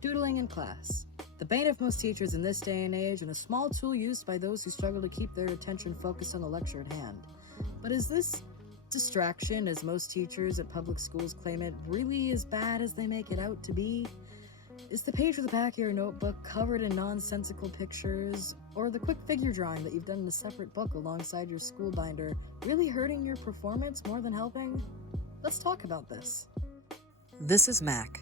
Doodling in class. The bane of most teachers in this day and age, and a small tool used by those who struggle to keep their attention focused on the lecture at hand. But is this distraction, as most teachers at public schools claim it, really as bad as they make it out to be? Is the page at the back of your notebook covered in nonsensical pictures, or the quick figure drawing that you've done in a separate book alongside your school binder really hurting your performance more than helping? Let's talk about this. This is Mac.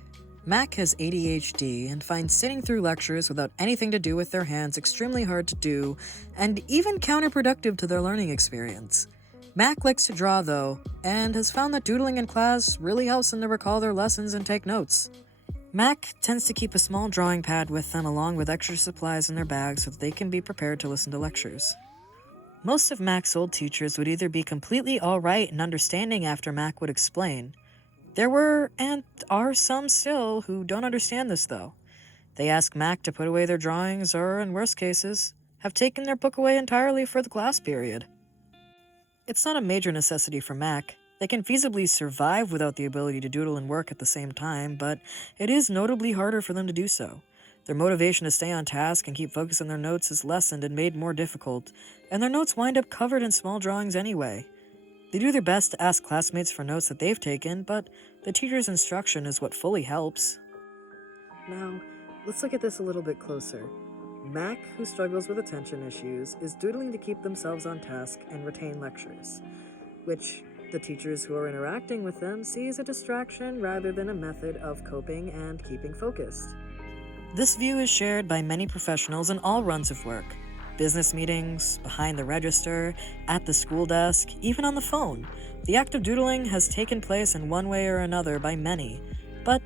Mac has ADHD and finds sitting through lectures without anything to do with their hands extremely hard to do, and even counterproductive to their learning experience. Mac likes to draw, though, and has found that doodling in class really helps them to recall their lessons and take notes. Mac tends to keep a small drawing pad with them along with extra supplies in their bag so that they can be prepared to listen to lectures. Most of Mac's old teachers would either be completely alright and understanding after Mac would explain. There were, and are some still, who don't understand this though. They ask Mac to put away their drawings or, in worst cases, have taken their book away entirely for the class period. It's not a major necessity for Mac. They can feasibly survive without the ability to doodle and work at the same time, but it is notably harder for them to do so. Their motivation to stay on task and keep focused on their notes is lessened and made more difficult, and their notes wind up covered in small drawings anyway. They do their best to ask classmates for notes that they've taken, but the teacher's instruction is what fully helps. Now, let's look at this a little bit closer. Mac, who struggles with attention issues, is doodling to keep themselves on task and retain lectures, which the teachers who are interacting with them see as a distraction rather than a method of coping and keeping focused. This view is shared by many professionals in all runs of work. Business meetings, behind the register, at the school desk, even on the phone. The act of doodling has taken place in one way or another by many. But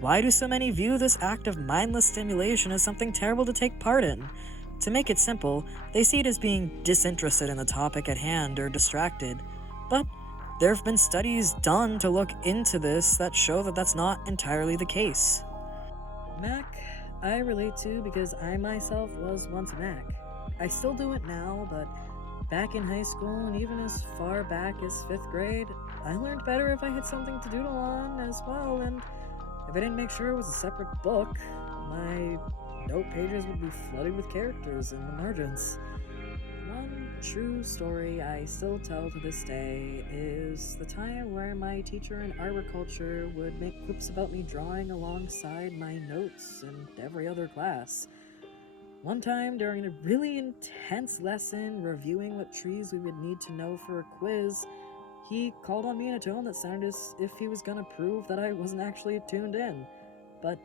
why do so many view this act of mindless stimulation as something terrible to take part in? To make it simple, they see it as being disinterested in the topic at hand or distracted. But there have been studies done to look into this that show that that's not entirely the case. Mac, I relate to because I myself was once Mac. I still do it now, but back in high school and even as far back as 5th grade, I learned better if I had something to doodle on as well, and if I didn't make sure it was a separate book, my note pages would be flooded with characters in the margins. One true story I still tell to this day is the time where my teacher in arboriculture would make quips about me drawing alongside my notes in every other class. One time, during a really intense lesson reviewing what trees we would need to know for a quiz, he called on me in a tone that sounded as if he was going to prove that I wasn't actually tuned in. But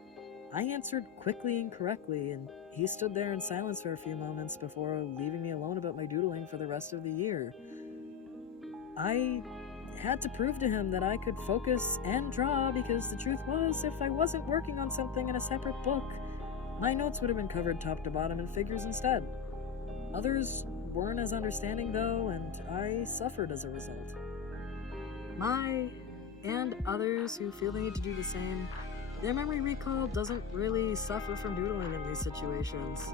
I answered quickly and correctly, and he stood there in silence for a few moments before leaving me alone about my doodling for the rest of the year. I had to prove to him that I could focus and draw, because the truth was, if I wasn't working on something in a separate book, my notes would have been covered top to bottom in figures instead. Others weren't as understanding though, and I suffered as a result. My, and others who feel the need to do the same, their memory recall doesn't really suffer from doodling in these situations,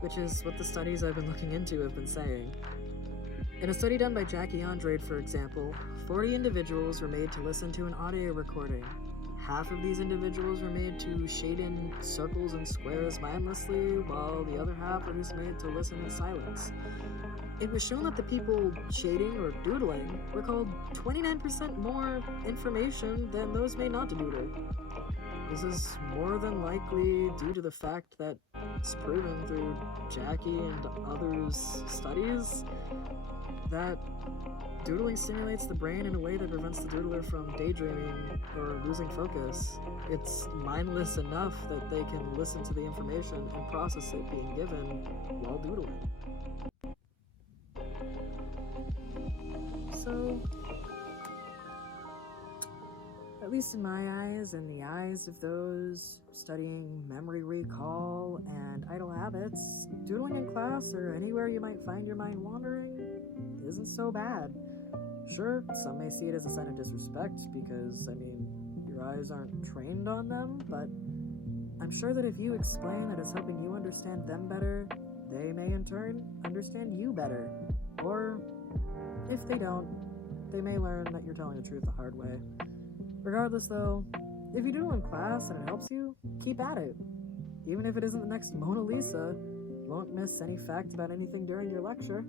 which is what the studies I've been looking into have been saying. In a study done by Jackie Andrade, for example, 40 individuals were made to listen to an audio recording. Half of these individuals were made to shade in circles and squares mindlessly, while the other half were just made to listen in silence. It was shown that the people shading or doodling recalled 29% more information than those made not to doodle. This is more than likely due to the fact that it's proven through Jackie and others' studies that doodling stimulates the brain in a way that prevents the doodler from daydreaming or losing focus. It's mindless enough that they can listen to the information and process it being given while doodling. So, at least in my eyes and the eyes of those studying memory recall and idle habits, doodling in class or anywhere you might find your mind wandering isn't so bad. Sure, some may see it as a sign of disrespect because, your eyes aren't trained on them, but I'm sure that if you explain that it's helping you understand them better, they may in turn understand you better. Or, if they don't, they may learn that you're telling the truth the hard way. Regardless though, If you doodle in class and it helps you, keep at it. Even if it isn't the next Mona Lisa, you won't miss any fact about anything during your lecture.